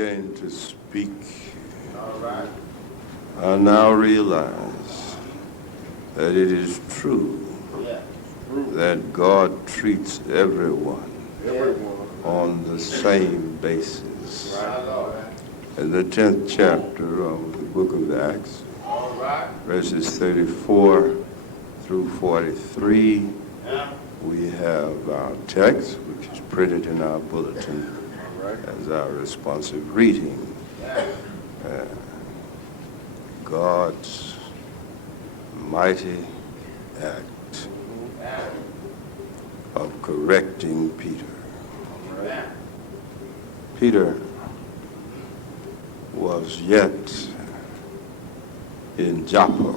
began to speak, I now realize that it is true that God treats everyone on the same basis. In the 10th chapter of the book of Acts, verses 34 through 43, we have our text, which is printed in our bulletin as our responsive reading. God's mighty act of correcting Peter. Peter was yet in Joppa,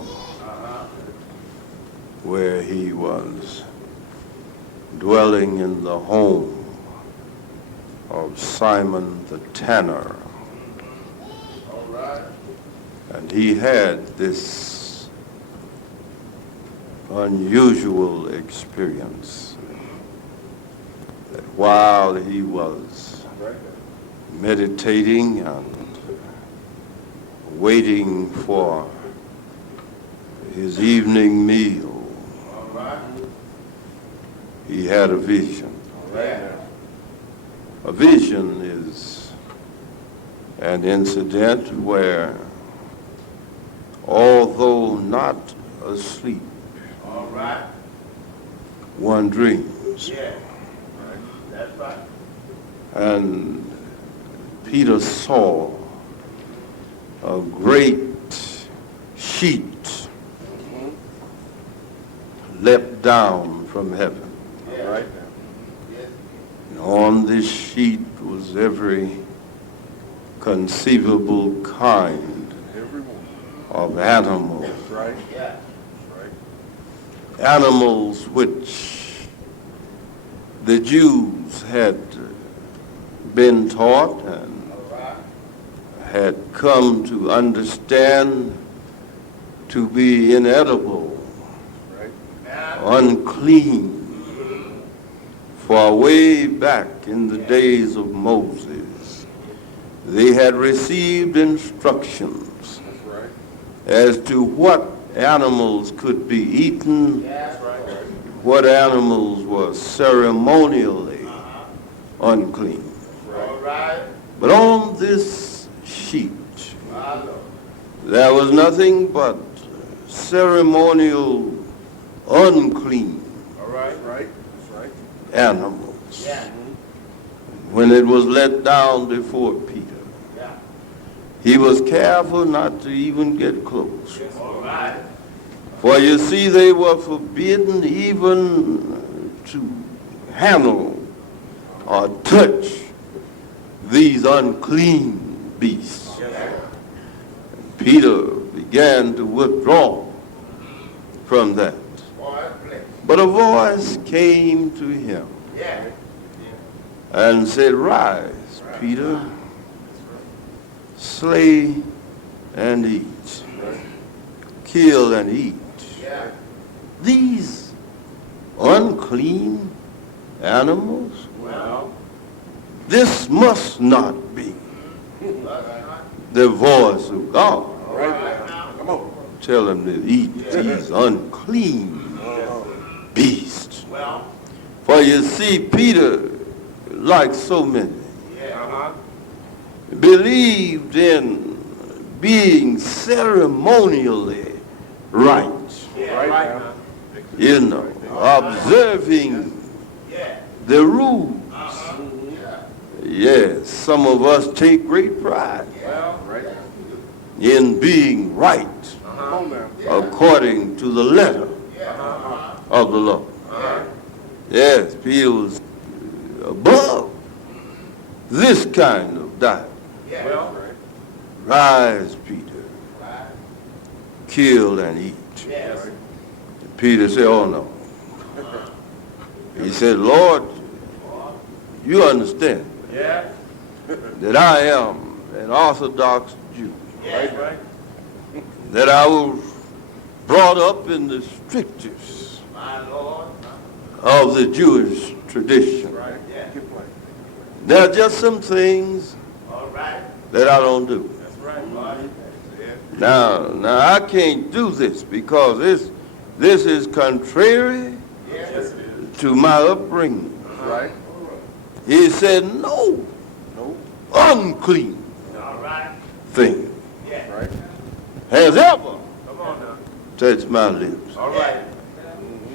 where he was dwelling in the home of Simon the tanner. And he had this unusual experience that while he was meditating and waiting for his evening meal, he had a vision. A vision is an incident where, although not asleep, one dreams. And Peter saw a great sheet leapt down from heaven. And on this sheet was every conceivable kind of animal. Animals which the Jews had been taught and had come to understand to be inedible, unclean. For way back in the days of Moses, they had received instructions as to what animals could be eaten, what animals were ceremonially unclean. But on this sheet, there was nothing but ceremonial unclean animals. When it was let down before Peter, he was careful not to even get close. For you see, they were forbidden even to handle or touch these unclean beasts. And Peter began to withdraw from that. But a voice came to him and said, "Rise, Peter, slay and eat, kill and eat. These unclean animals, this must not be the voice of God. Tell them to eat these unclean beasts." For you see, Peter, like so many, believed in being ceremonially right. You know, observing the rules. Yes, some of us take great pride in being right according to the letter of the law. Yes, Peter was above this kind of diet. Rise, Peter, kill and eat. Peter said, "Oh no." He said, "Lord, you understand that I am an Orthodox Jew, that I was brought up in the strictures of the Jewish tradition. There are just some things that I don't do. That's right. Now I can't do this because this is contrary to my upbringing. Right. He said, no unclean thing Right. has ever Come on now. touched my lips. All right.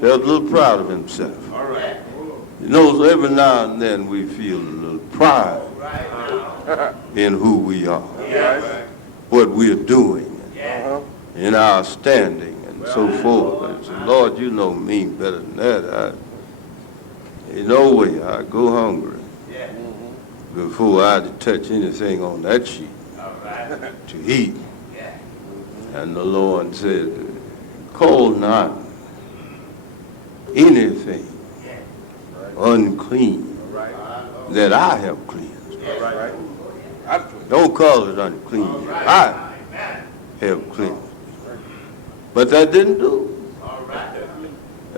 Felt a little proud of himself. All right. You know, so every now and then we feel a little pride in who we are, what we're doing, Uh-huh. in our standing, and so forth. And I said, Lord, you know me better than that. Ain't no way I go hungry before I touch anything on that sheet to eat. And the Lord said, call not anything unclean that I have cleansed. Right. Don't call it unclean that I have cleansed. But that didn't do.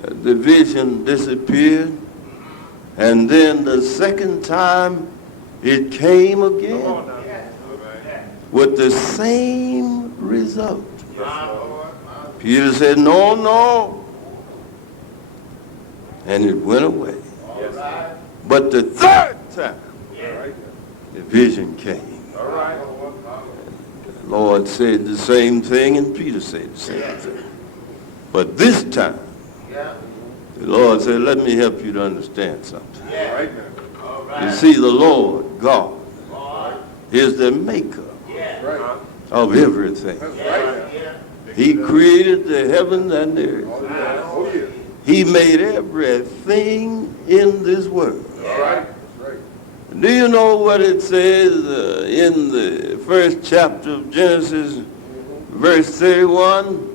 The vision disappeared, and then the second time it came again with the same result. Peter said, no, and it went away. But the third time, the vision came. The Lord said the same thing, and Peter said the same thing. But this time, the Lord said, let me help you to understand something. You see, the Lord, God, is the maker of everything. He created the heavens and the earth. He made everything in this world. Do you know what it says in the first chapter of Genesis, verse 31?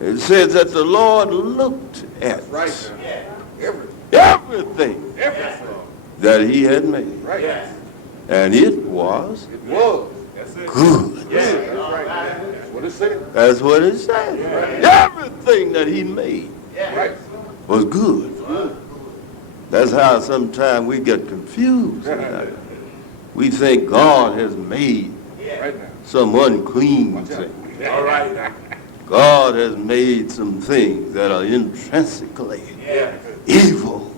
It says that the Lord looked at everything that he had made. And it was good. That's what it said. Everything that he made was good. That's how sometimes we get confused. We think God has made some unclean thing. All right. God has made some things that are intrinsically evil.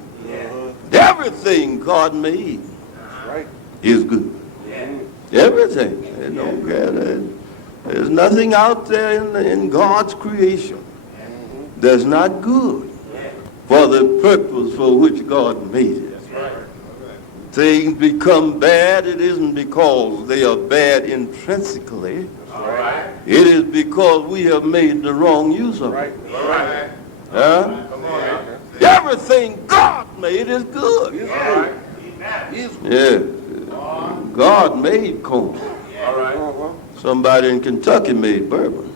Everything God made is good. Everything. There's nothing out there in God's creation that's not good for the purpose for which God made it. Things become bad, it isn't because they are bad intrinsically. It is because we have made the wrong use of it. Everything God made is good. Yes. God made corn. Somebody in Kentucky made bourbon.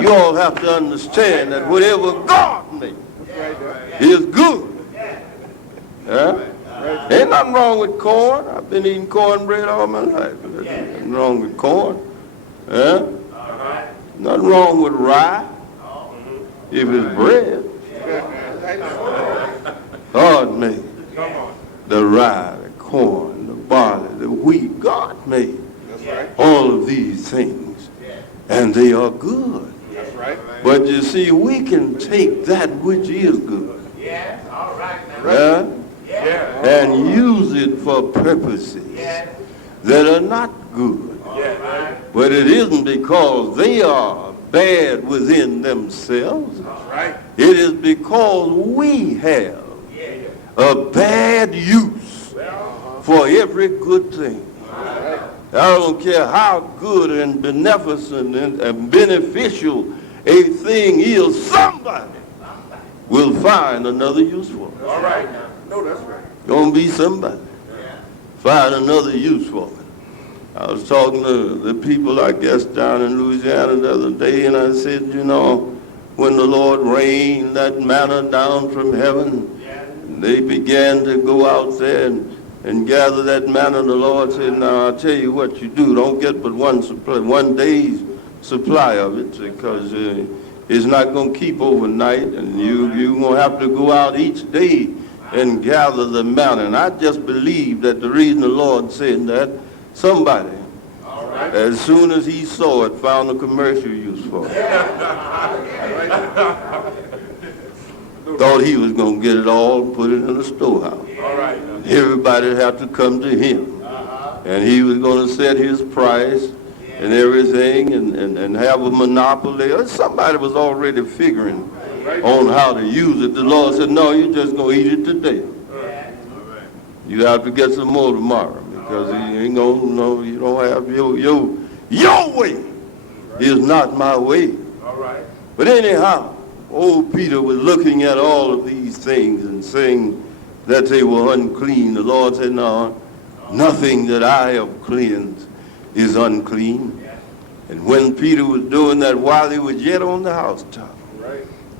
You all have to understand that whatever God made is good. Ain't nothing wrong with corn. I've been eating cornbread all my life. There's nothing wrong with corn. Nothing wrong with rye if it's bread. God made the rye, the corn, the barley, the wheat. God made all of these things, and they are good. But you see, we can take that which is good and use it for purposes that are not good. But it isn't because they are bad within themselves. It is because we have a bad use for every good thing. I don't care how good and beneficent and beneficial a thing is, somebody will find another use for it. All right. No, that's right. Gonna be somebody. Find another use for it. I was talking to the people, I guess, down in Louisiana the other day, and I said, you know, when the Lord rained that manna down from heaven, they began to go out there and gather that manna. The Lord said, now I'll tell you what you do. Don't get but one day's supply of it, because it's not going to keep overnight, and you're going to have to go out each day and gather the manna. And I just believe that the reason the Lord said that, somebody, as soon as he saw it, found a commercial use for it. Thought he was going to get it all, put it in the storehouse. Everybody would have to come to him. And he was going to set his price and everything and have a monopoly. Somebody was already figuring on how to use it. The Lord said, no, you're just going to eat it today. You have to get some more tomorrow because you ain't going to know, you don't have your way is not my way. But anyhow, old Peter was looking at all of these things and saying that they were unclean. The Lord said, no, nothing that I have cleansed is unclean. And when Peter was doing that, while he was yet on the housetop,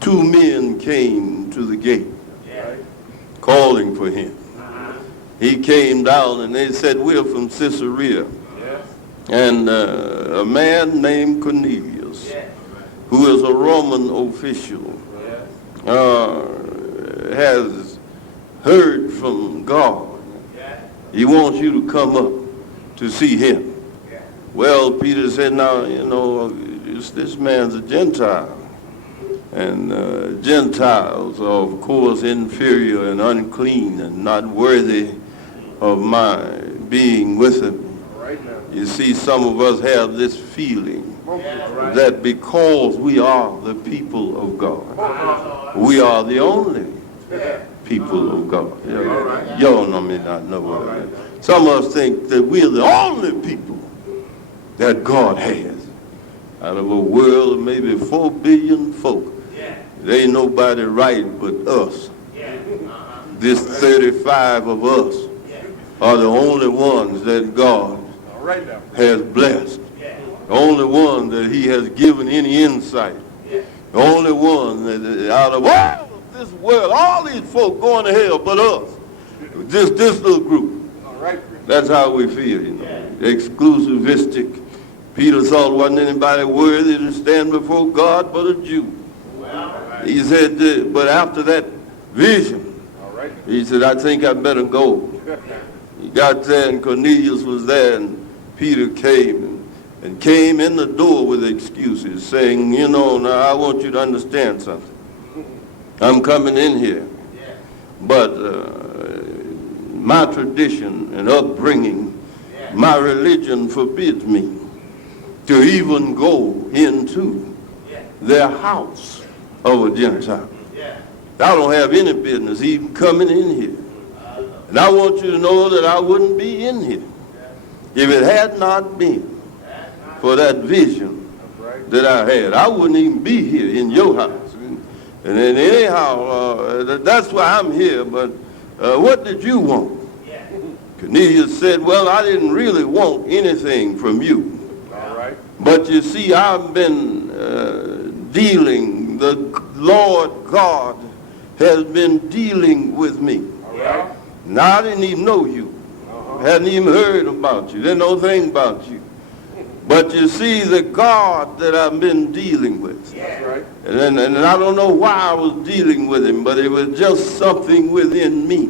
two men came to the gate, calling for him. He came down and they said, we're from Caesarea. And a man named Cornelius, who is a Roman official, has heard from God. He wants you to come up to see him. Well, Peter said, now, you know, this man's a Gentile. And Gentiles are, of course, inferior and unclean and not worthy of my being with him. You see, some of us have this feeling that because we are the people of God, we are the only people of God. Y'all may not know what I mean. Some of us think that we're the only people that God has. Out of a world of maybe 4 billion folk, there ain't nobody right but us. This 35 of us are the only ones that God has blessed. The only one that he has given any insight. The only one that out of all of this world, all these folk going to hell but us. This little group. That's how we feel, you know. Exclusivistic. Peter thought wasn't anybody worthy to stand before God but a Jew. He said, but after that vision, he said, I think I better go. He got there and Cornelius was there and Peter came and came in the door with excuses saying, you know, now I want you to understand something. I'm coming in here, but my tradition and upbringing, my religion forbids me to even go into their house of a Gentile. I don't have any business even coming in here. And I want you to know that I wouldn't be in here if it had not been for that vision that I had. I wouldn't even be here in your house. And then anyhow, that's why I'm here, but what did you want? Cornelius said, well, I didn't really want anything from you. But you see, I've been dealing, the Lord God has been dealing with me. Now, I didn't even know you. Hadn't even heard about you. Didn't know anything about you. But you see, the God that I've been dealing with. And I don't know why I was dealing with him, but it was just something within me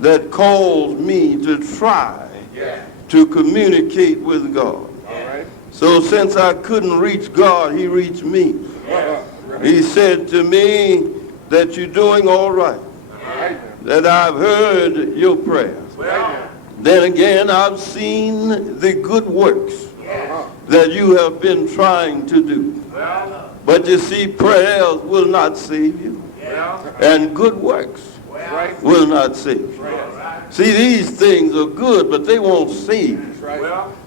that caused me to try to communicate with God. So since I couldn't reach God, he reached me. He said to me that you're doing all right, that I've heard your prayers. Then again, I've seen the good works that you have been trying to do. But you see, prayers will not save you, and good works will not save you. See, these things are good, but they won't save you.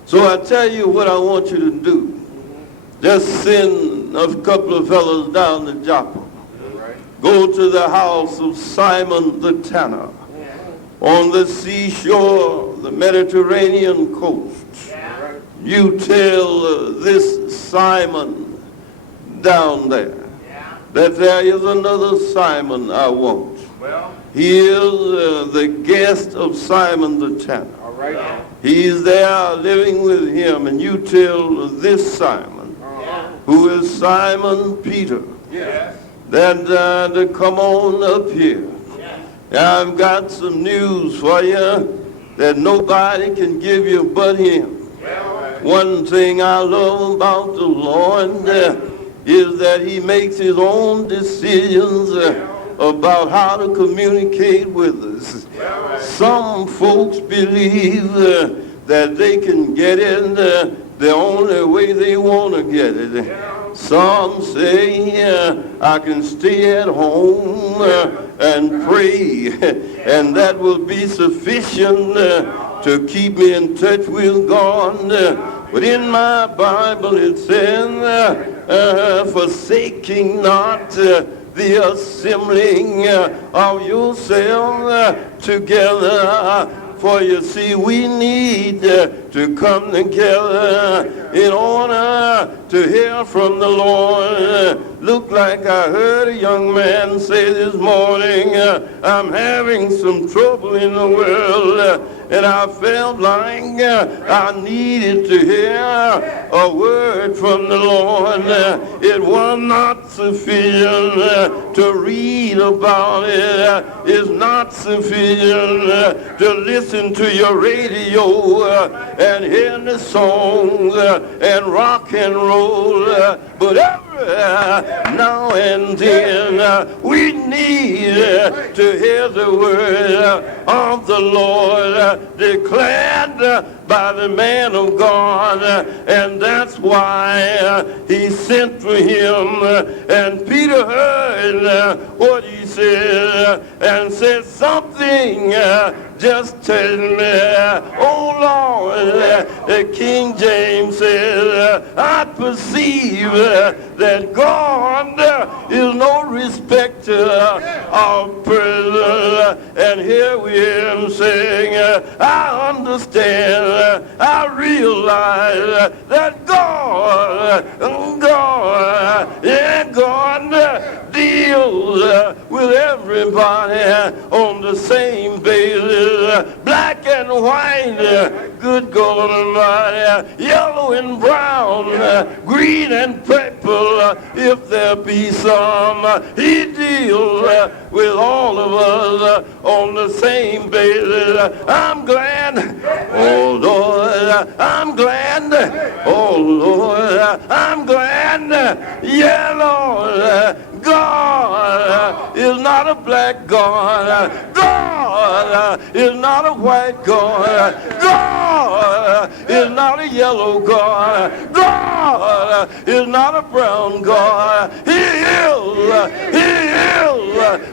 So I tell you what I want you to do. Just send a couple of fellows down to Joppa. Go to the house of Simon the tanner on the seashore, the Mediterranean coast. You tell this Simon down there that there is another Simon I want. He is the guest of Simon the tanner. He's there living with him, and you tell this Simon, who is Simon Peter, that to come on up here I've got some news for you that nobody can give you but him. One thing I love about the Lord is that he makes his own decisions about how to communicate with us. Some folks believe that they can get it the only way they want to get it. Some say I can stay at home and pray, and that will be sufficient to keep me in touch with God. But in my Bible it says, forsaking not the assembling of yourselves together. For you see, we need to come together in order to hear from the Lord. Look like I heard a young man say this morning, I'm having some trouble in the world, and I felt like I needed to hear a word from the Lord. It was not sufficient to read about it. It's not sufficient to listen to your radio and hear the songs and rock and roll. But every now and then we need to hear the word of the Lord declared by the man of God, and that's why he sent for him. And Peter heard what he said and said something, just tell me, oh Lord. King James said, I perceive that God is no respecter of persons. And here we hear him saying, I understand, I realize that God deals with everybody on the same basis, black and white, good God Almighty, yellow and brown, green and purple, if there be some. He deals with all of us on the same basis. I'm glad, oh Lord, I'm glad, oh Lord, I'm glad, yeah Lord, God is not a black God. God is not a white God. God is not a yellow God. God is not a brown God. He is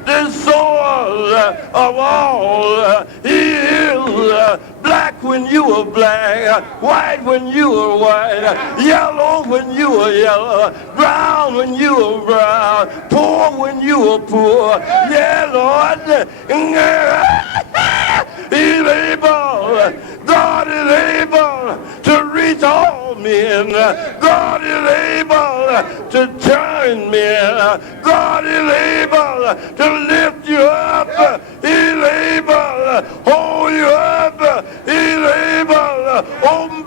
the source of all. He is black when you were black, white when you were white, yellow when you were yellow, brown when you were brown, poor when you were poor. Yeah, Lord, he's able. God is able to reach all men. God is able to turn men. God is able to lift you up. He's able to hold you up. He's able to open